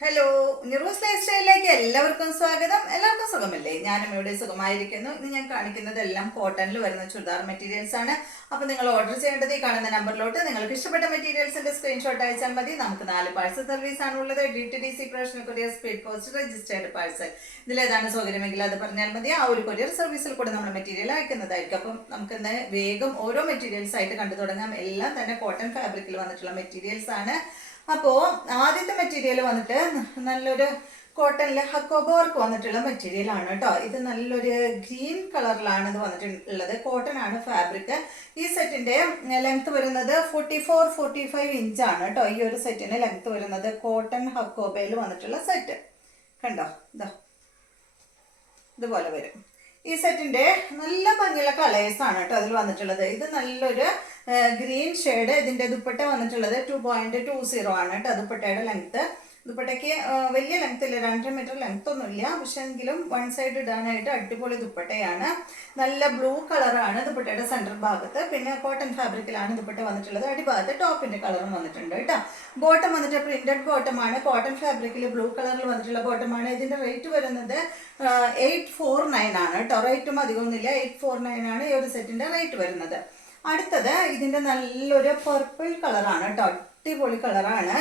Hello, നിറൂസ് life സ്റ്റൈലിലേക്ക് എല്ലാവർക്കും സ്വാഗതം. എല്ലാവർക്കും സുഖമല്ലേ? ഞാനും ഇവിടെ സുഖമായിരിക്കുന്നു. ഇന്ന് ഞാൻ കാണിക്കുന്നതെല്ലാം കോട്ടണിൽ വരുന്ന ചുരിദാർ മെറ്റീരിയൽസ് ആണ്. അപ്പോൾ നിങ്ങൾ ഓർഡർ ചെയ്യേണ്ടത് ഈ കാണുന്ന നമ്പറിലോട്ട് നിങ്ങൾക്ക് ഇഷ്ടപ്പെട്ട മെറ്റീരിയൽസിന്റെ സ്ക്രീൻഷോട്ട് അയച്ചാൽ മതി. നമുക്ക് 4 പാഴ്സൽ സർവീസ് ആണ് ഉള്ളത്. DTDC professional courier, speed post, registered parcel. ഇതിലേതാണ് സൗകര്യമെങ്കിൽ അത് പറഞ്ഞാൽ മതി. ആ ഒരു കൊറിയർ സർവീസിൽ കൂടെ നമ്മൾ മെറ്റീരിയൽ അയക്കുന്നതായിരിക്കും. അപ്പം നമുക്ക് ഇന്ന് വേഗം ഓരോ മെറ്റീരിയൽസ് ആയിട്ട് കണ്ടു തുടങ്ങാം. എല്ലാം തന്നെ കോട്ടൺ ഫാബ്രിക്കിൽ വന്നിട്ടുള്ള മെറ്റീരിയൽസ് ആണ്. അപ്പോൾ ആദ്യത്തെ മെറ്റീരിയൽ വന്നിട്ട് നല്ലൊരു കോട്ടണിൽ ഹക്കോബ വർക്ക് വന്നിട്ടുള്ള മെറ്റീരിയൽ ആണ് കേട്ടോ. ഇത് നല്ലൊരു ഗ്രീൻ കളറിലാണ് ഇത് വന്നിട്ടുള്ളത്. കോട്ടൺ ആണ് ഫാബ്രിക്. ഈ സെറ്റിന്റെ ലെങ്ത് വരുന്നത് 44-45 ഇഞ്ചാണ് കേട്ടോ. ഈ ഒരു സെറ്റിന് ലെങ്ത് വരുന്നത് കോട്ടൺ ഹക്കോബയിൽ വന്നിട്ടുള്ള സെറ്റ് കണ്ടോ. ഇതുപോലെ വരും. ഈ സെറ്റിന്റെ നല്ല ഭംഗിയുള്ള കളേഴ്സ് ആണ് കേട്ടോ അതിൽ വന്നിട്ടുള്ളത്. ഇത് നല്ലൊരു ഗ്രീൻ ഷെയ്ഡ്. ഇതിന്റെ ദുപ്പട്ട വന്നിട്ടുള്ളത് 2.20 ആണ് കേട്ടോ. ദുപ്പട്ടയുടെ ലെങ്ത്, ദുപ്പട്ടയ്ക്ക് വലിയ ലെങ്ത് ഇല്ല, 2.5 മീറ്റർ ലെങ്ത് ഒന്നുമില്ല. പക്ഷെ എങ്കിലും വൺ സൈഡ് ഇടാനായിട്ട് അടിപൊളി ദുപ്പട്ടയാണ്. നല്ല ബ്ലൂ കളറാണ് ദുപ്പട്ടയുടെ സെൻട്രൽ ഭാഗത്ത്. പിന്നെ കോട്ടൺ ഫാബ്രിക്കിലാണ് ദുപ്പട്ട വന്നിട്ടുള്ളത്. അടിഭാഗത്ത് ടോപ്പിന്റെ കളറും വന്നിട്ടുണ്ട് കേട്ടോ. ബോട്ടം വന്നിട്ട് പ്രിന്റഡ് ബോട്ടമാണ്. കോട്ടൺ ഫാബ്രിക്കിൽ ബ്ലൂ കളറിൽ വന്നിട്ടുള്ള ബോട്ടമാണ്. ഇതിന്റെ റേറ്റ് വരുന്നത് 849 ആണ് കേട്ടോ. റേറ്റും അധികമൊന്നുമില്ല. 849 ആണ് ഈ ഒരു സെറ്റിന്റെ റേറ്റ് വരുന്നത്. അടുത്തത് ഇതിന്റെ നല്ലൊരു പർപ്പിൾ കളറാണ് കേട്ടോ. അടിപൊളി കളറാണ്.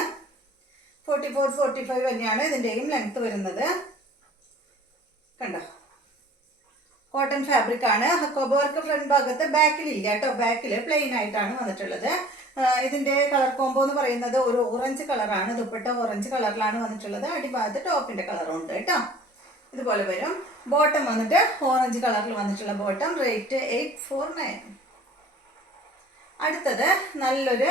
44-45 തന്നെയാണ് ഇതിന്റെയും ലെങ്ത് വരുന്നത്. കണ്ടോ, കോട്ടൺ ഫാബ്രിക് ആണ്. ഹക്കോബ വർക്ക് ഫ്രണ്ട് ഭാഗത്ത്, ബാക്കിൽ ഇല്ല കേട്ടോ. ബാക്കിൽ പ്ലെയിൻ ആയിട്ടാണ് വന്നിട്ടുള്ളത്. ഇതിന്റെ കളർ കോംബോ എന്ന് പറയുന്നത് ഒരു ഓറഞ്ച് കളറാണ്. ദുപ്പട്ട ഓറഞ്ച് കളറിലാണ് വന്നിട്ടുള്ളത്. അടിഭാഗത്ത് ടോപ്പിന്റെ കളറും ഉണ്ട് കേട്ടോ. ഇതുപോലെ വരും. ബോട്ടം വന്നിട്ട് ഓറഞ്ച് കളറിൽ വന്നിട്ടുള്ള ബോട്ടം. റേറ്റ് 849. അടുത്തത് നല്ലൊരു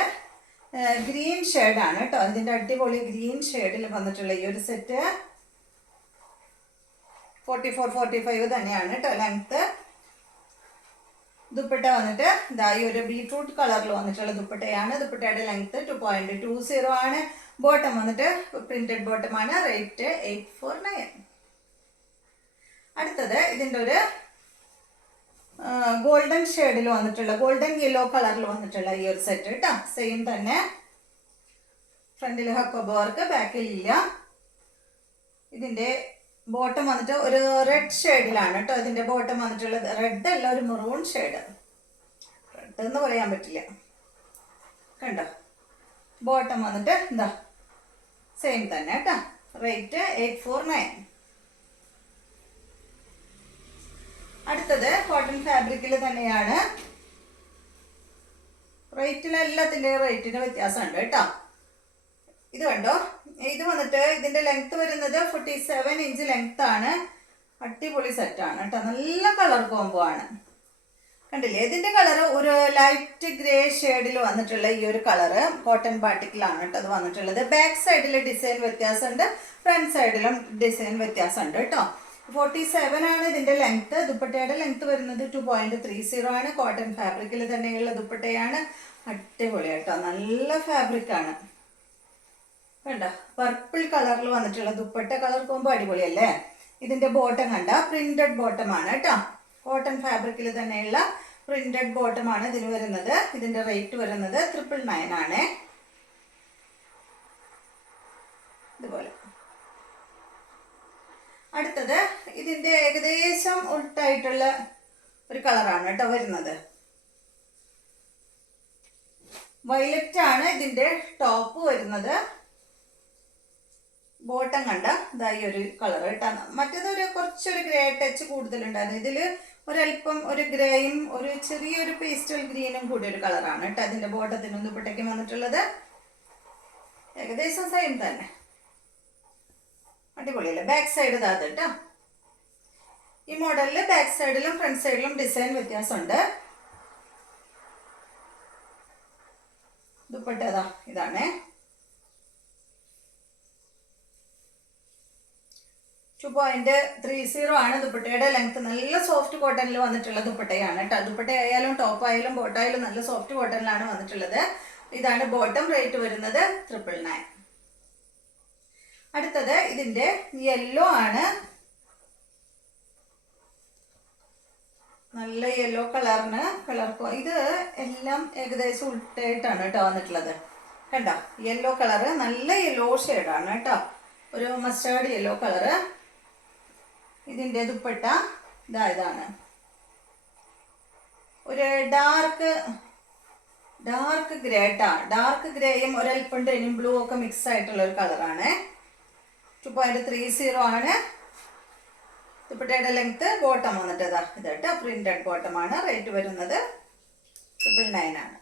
ഗ്രീൻ ഷെയ്ഡാണ് കേട്ടോ. ഇതിന്റെ അടിപൊളി ഗ്രീൻ ഷെയ്ഡിൽ വന്നിട്ടുള്ള ഈ ഒരു സെറ്റ് 44-45 തന്നെയാണ് കേട്ടോ ലെങ്ത്. ദുപ്പട്ട വന്നിട്ട് ഇതാ ഈ ഒരു ബീട്രൂട്ട് കളറിൽ വന്നിട്ടുള്ള ദുപ്പട്ടയാണ്. ദുപ്പട്ടയുടെ ലെങ്ത് 2.20 ആണ്. ബോട്ടം വന്നിട്ട് പ്രിന്റഡ് ബോട്ടമാണ്. റേറ്റ് 849. അടുത്തത് ഇതിന്റെ ഒരു ഗോൾഡൻ ഷെയ്ഡിൽ വന്നിട്ടുള്ള, ഗോൾഡൻ യെല്ലോ കളറിൽ വന്നിട്ടുള്ള ഈ ഒരു സെറ്റ് കേട്ടോ. സെയിം തന്നെ. ഫ്രണ്ടിൽ ഹക്കോബ വർക്ക്, ബാക്കിൽ ഇല്ല. ഇതിന്റെ ബോട്ടം വന്നിട്ട് ഒരു റെഡ് ഷെയ്ഡിലാണ് കേട്ടോ. ഇതിന്റെ ബോട്ടം വന്നിട്ടുള്ളത് റെഡ് അല്ല, ഒരു മെറൂൺ ഷെയ്ഡ്. റെഡ് എന്ന് പറയാൻ പറ്റില്ല. കണ്ടോ, ബോട്ടം വന്നിട്ട് എന്താ സെയിം തന്നെ കേട്ടോ. റേറ്റ് 849. അടുത്തത് കോട്ടൺ ഫാബ്രിക്കിൽ തന്നെയാണ്. റേറ്റിന് എല്ലാത്തിൻ്റെ റേറ്റിന് വ്യത്യാസമുണ്ട് കേട്ടോ. ഇത് കണ്ടോ, ഇത് വന്നിട്ട് ഇതിന്റെ ലെങ്ത് വരുന്നത് 47 ഇഞ്ച് ലെങ്ത് ആണ്. അടിപൊളി സെറ്റാണ് കേട്ടോ. നല്ല കളർ കോംബോ ആണ്. കണ്ടില്ലേ, ഇതിന്റെ കളർ ഒരു ലൈറ്റ് ഗ്രേ ഷെയ്ഡിൽ വന്നിട്ടുള്ള ഈ ഒരു കളറ് കോട്ടൺ ബാട്ടിക്കിലാണ് കേട്ടോ അത് വന്നിട്ടുള്ളത്. ബാക്ക് സൈഡിൽ ഡിസൈൻ വ്യത്യാസമുണ്ട്, ഫ്രണ്ട് സൈഡിലും ഡിസൈൻ വ്യത്യാസമുണ്ട് കേട്ടോ. 47 ആണ് ഇതിന്റെ ലെങ്ത്. ദുപ്പട്ടയുടെ ലെങ്ത് വരുന്നത് 2.30 ആണ്. കോട്ടൺ ഫാബ്രിക്കിൽ തന്നെയുള്ള ദുപ്പട്ടയാണ്. അടിപൊളി കേട്ടോ, നല്ല ഫാബ്രിക് ആണ്. കണ്ടോ, പർപ്പിൾ കളറിൽ വന്നിട്ടുള്ള ദുപ്പട്ട കളർ കോമ്പോ അടിപൊളിയല്ലേ. ഇതിന്റെ ബോട്ടം കണ്ട പ്രിന്റഡ് ബോട്ടം ആണ് കേട്ടോ. കോട്ടൺ ഫാബ്രിക്കിൽ തന്നെയുള്ള പ്രിന്റഡ് ബോട്ടം ആണ് ഇതിന് വരുന്നത്. ഇതിന്റെ റേറ്റ് വരുന്നത് 999 ആണ്. ഇതുപോലെ. അടുത്തത് ഇതിന്റെ ഏകദേശം ഉൾട്ടായിട്ടുള്ള ഒരു കളറാണ് കേട്ടോ വരുന്നത്. വയലറ്റ് ആണ് ഇതിന്റെ ടോപ്പ് വരുന്നത്. ബോട്ടം കണ്ട ഇതാ ഈ ഒരു കളർ കേട്ടോ. മറ്റേതൊരു കുറച്ചൊരു ഗ്രേ ടച്ച് കൂടുതലുണ്ടായിരുന്നു. ഇതിൽ ഒരല്പം ഒരു ഗ്രേയും ഒരു ചെറിയൊരു പേസ്റ്റൽ ഗ്രീനും കൂടി ഒരു കളറാണ് കേട്ടോ അതിന്റെ ബോട്ടത്തിനും ദുപ്പട്ടയ്ക്കും വന്നിട്ടുള്ളത്. ഏകദേശം സെയിം തന്നെ. അടിപൊളിയല്ലേ. ബാക്ക് സൈഡ് ഇതാത് കേട്ടോ. ഈ മോഡലില് ബാക്ക് സൈഡിലും ഫ്രണ്ട് സൈഡിലും ഡിസൈൻ വ്യത്യാസമുണ്ട്. ദുപ്പട്ട ഇതാണേ. 2.30 ആണ് ദുപ്പട്ടയുടെ ലെങ്ത്. നല്ല സോഫ്റ്റ് കോട്ടണിൽ വന്നിട്ടുള്ള ദുപ്പട്ടയാണ് കേട്ടോ. ദുപ്പട്ട ആയാലും ടോപ്പ് ആയാലും ബോട്ടായാലും നല്ല സോഫ്റ്റ് കോട്ടണിലാണ് വന്നിട്ടുള്ളത്. ഇതാണ് ബോട്ടം. റേറ്റ് വരുന്നത് 999. അടുത്തത് ഇതിന്റെ യെല്ലോ ആണ്. നല്ല യെല്ലോ കളറിന് ഇത് എല്ലാം ഏകദേശം ഉൾട്ടായിട്ടാണ് കേട്ടോ വന്നിട്ടുള്ളത്. കണ്ടോ, യെല്ലോ കളറ് നല്ല യെല്ലോ ഷെയ്ഡാണ് കേട്ടോ. ഒരു മസ്റ്റാർഡ് യെല്ലോ കളറ്. ഇതിൻ്റെ ദുപ്പട്ട ഇതാണ്, ഒരു ഡാർക്ക് ഗ്രേ ട്ടാ. ഡാർക്ക് ഗ്രേയും ഒരൽപ്പം ഡെനിം ബ്ലൂ ഒക്കെ മിക്സ് ആയിട്ടുള്ള ഒരു കളറാണ്. 2.30 ആണ് ദുപ്പട്ടയുടെ ലെങ്ത്. ബോട്ടം വന്നിട്ട് ഇതായിട്ട് പ്രിന്റഡ് ബോട്ടമാണ്. റേറ്റ് വരുന്നത് 999 ആണ്.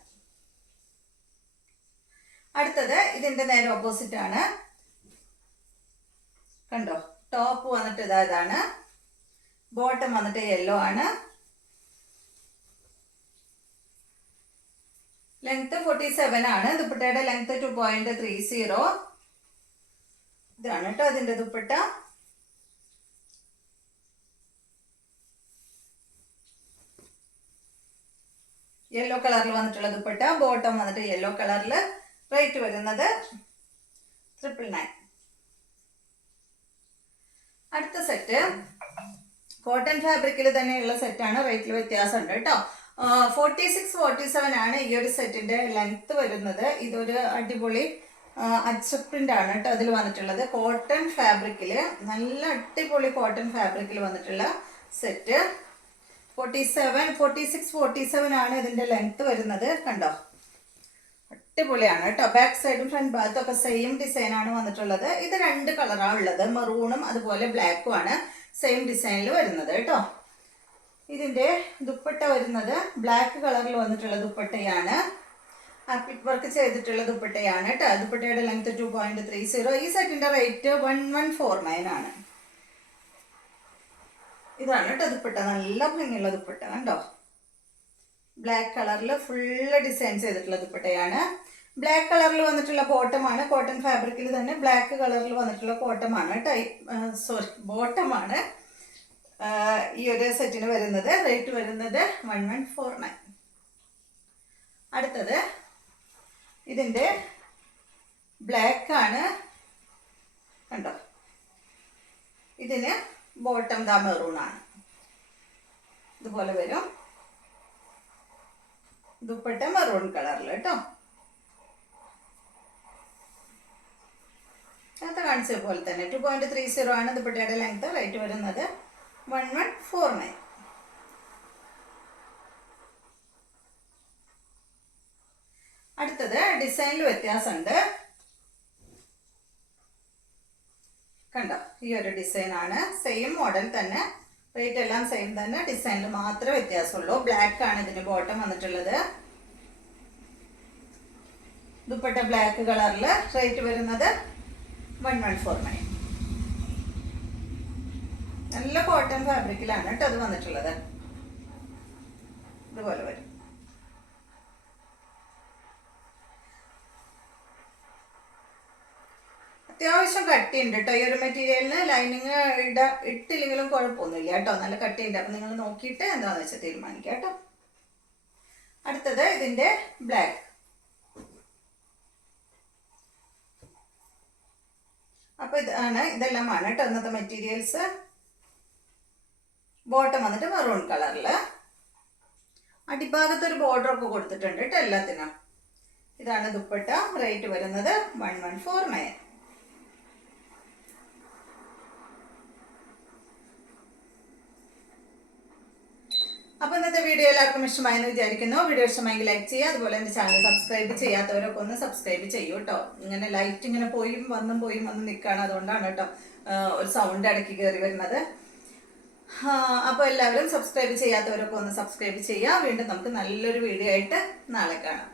അടുത്തത് ഇതിന്റെ നേരെ ഓപ്പോസിറ്റ് ആണ്. കണ്ടോ, ടോപ്പ് വന്നിട്ട് ഇതാണ്, ബോട്ടം വന്നിട്ട് യെല്ലോ ആണ്. ലെങ്ത് 47 ആണ്. ദുപ്പട്ടയുടെ ലെങ്ത് 2.30. ഇതാണ് കേട്ടോ അതിന്റെ ദുപ്പട്ട. യെല്ലോ കളറിൽ വന്നിട്ടുള്ള ദുപ്പട്ട, ബോട്ടം വന്നിട്ട് യെല്ലോ കളറിൽ. റേറ്റ് വരുന്നത് 999. അടുത്ത സെറ്റ് കോട്ടൺ ഫാബ്രിക്കിൽ തന്നെയുള്ള സെറ്റാണ്. റേറ്റിൽ വ്യത്യാസമുണ്ട് കേട്ടോ. 46-47 ആണ് ഈ ഒരു സെറ്റിന്റെ ലെങ്ത് വരുന്നത്. ഇതൊരു അടിപൊളി അച്ചപ്രിന്റ് ആണ് കേട്ടോ അതിൽ വന്നിട്ടുള്ളത്. കോട്ടൺ ഫാബ്രിക്കില്, നല്ല അടിപൊളി കോട്ടൺ ഫാബ്രിക്കിൽ വന്നിട്ടുള്ള സെറ്റ്. 46-47 ആണ് ഇതിന്റെ ലെങ്ത് വരുന്നത്. കണ്ടോ, അടിപൊളിയാണ് കേട്ടോ. ബാക്ക് സൈഡും ഫ്രണ്ട് ഭാഗത്തും ഒക്കെ സെയിം ഡിസൈൻ ആണ് വന്നിട്ടുള്ളത്. ഇത് 2 കളറാണ് ഉള്ളത്, മെറൂണും അതുപോലെ ബ്ലാക്കും ആണ് സെയിം ഡിസൈനിൽ വരുന്നത് കേട്ടോ. ഇതിന്റെ ദുപ്പട്ട വരുന്നത് ബ്ലാക്ക് കളറിൽ വന്നിട്ടുള്ള ദുപ്പട്ടയാണ്. ആപ്ലിക് വർക്ക് ചെയ്തിട്ടുള്ള ദുപ്പട്ടയാണ് കേട്ടോ. ദുപ്പട്ടയുടെ ലെങ്ത് 2.30. ഈ സെറ്റിന്റെ റേറ്റ് 1149 ആണ്. ഇതാണ് കേട്ടോ ദുപ്പട്ട. നല്ല ഭംഗിയുള്ള ദുപ്പട്ട കണ്ടോ. ബ്ലാക്ക് കളറിൽ ഫുള്ള് ഡിസൈൻ ചെയ്തിട്ടുള്ള ദുപ്പട്ടയാണ്. ബ്ലാക്ക് കളറിൽ വന്നിട്ടുള്ള ബോട്ടമാണ്. കോട്ടൺ ഫാബ്രിക്കിൽ തന്നെ ബ്ലാക്ക് കളറിൽ വന്നിട്ടുള്ള ബോട്ടമാണ്. ഈ ഒരു സെറ്റിന് വരുന്നത്. റേറ്റ് വരുന്നത് 1149. അടുത്തത് ഇതിന്റെ ബ്ലാക്ക് ആണ്. കണ്ടോ, ഇതിന് ബോട്ടം മെറൂൺ ആണ്. ഇതുപോലെ വരും. ദുപ്പട്ട മെറൂൺ കളറിൽ കേട്ടോ. നേരത്തെ കാണിച്ച പോലെ തന്നെ 2.30 ആണ് ദുപ്പട്ടയുടെ ലെങ്ത്. റേറ്റ് വരുന്നത് 1149. അടുത്തത് ഡിസൈനിൽ വ്യത്യാസമുണ്ട്. കണ്ടോ, ഈ ഒരു ഡിസൈൻ ആണ്. സെയിം മോഡൽ തന്നെ, റേറ്റ് എല്ലാം സെയിം തന്നെ, ഡിസൈനിൽ മാത്രമേ വ്യത്യാസമുള്ളൂ. ബ്ലാക്ക് ആണ് ഇതിന് ബോട്ടം വന്നിട്ടുള്ളത്. ദുപ്പട്ട ബ്ലാക്ക് കളറിൽ. റേറ്റ് വരുന്നത് 1149. നല്ല കോട്ടൺ ഫാബ്രിക്കിലാണ് കേട്ടോ അത് വന്നിട്ടുള്ളത്. ഇതുപോലെ വരും. അത്യാവശ്യം കട്ടിയുണ്ട് കേട്ടോ ഈ ഒരു മെറ്റീരിയലിന്. ലൈനിങ് ഇട്ടില്ലെങ്കിലും കുഴപ്പമൊന്നുമില്ല കേട്ടോ, നല്ല കട്ടിയുണ്ട്. അപ്പം നിങ്ങൾ നോക്കിയിട്ട് എന്താണെന്ന് വെച്ചാൽ തീരുമാനിക്കുക കേട്ടോ. അടുത്തത് ഇതിന്റെ ബ്ലാക്ക്. അപ്പൊ ഇതെല്ലാമാണ് കേട്ടോ ഇന്നത്തെ മെറ്റീരിയൽസ്. ബോട്ടം വന്നിട്ട് മെറൂൺ കളറിൽ. അടിഭാഗത്ത് ഒരു ബോർഡർ ഒക്കെ കൊടുത്തിട്ടുണ്ട് കേട്ടോ എല്ലാത്തിനും. ഇതാണ് ദുപ്പട്ട. റേറ്റ് വരുന്നത് 1149. അപ്പോൾ ഇന്നത്തെ വീഡിയോ എല്ലാവർക്കും ഇഷ്ടമായെന്ന് വിചാരിക്കുന്നു. വീഡിയോ ഇഷ്ടമായെങ്കിൽ ലൈക്ക് ചെയ്യുക. അതുപോലെ എൻ്റെ ചാനൽ സബ്സ്ക്രൈബ് ചെയ്യാത്തവരൊക്കെ ഒന്ന് സബ്സ്ക്രൈബ് ചെയ്യൂ കേട്ടോ. ഇങ്ങനെ ലൈറ്റ് ഇങ്ങനെ പോയും വന്നും നിൽക്കുകയാണ്, അതുകൊണ്ടാണ് കേട്ടോ ഒരു സൗണ്ട് ഇടയ്ക്ക് കയറി വരുന്നത്. അപ്പോൾ എല്ലാവരും സബ്സ്ക്രൈബ് ചെയ്യാത്തവരൊക്കെ ഒന്ന് സബ്സ്ക്രൈബ് ചെയ്യുക. വീണ്ടും നമുക്ക് നല്ലൊരു വീഡിയോ ആയിട്ട് നാളെ കാണാം.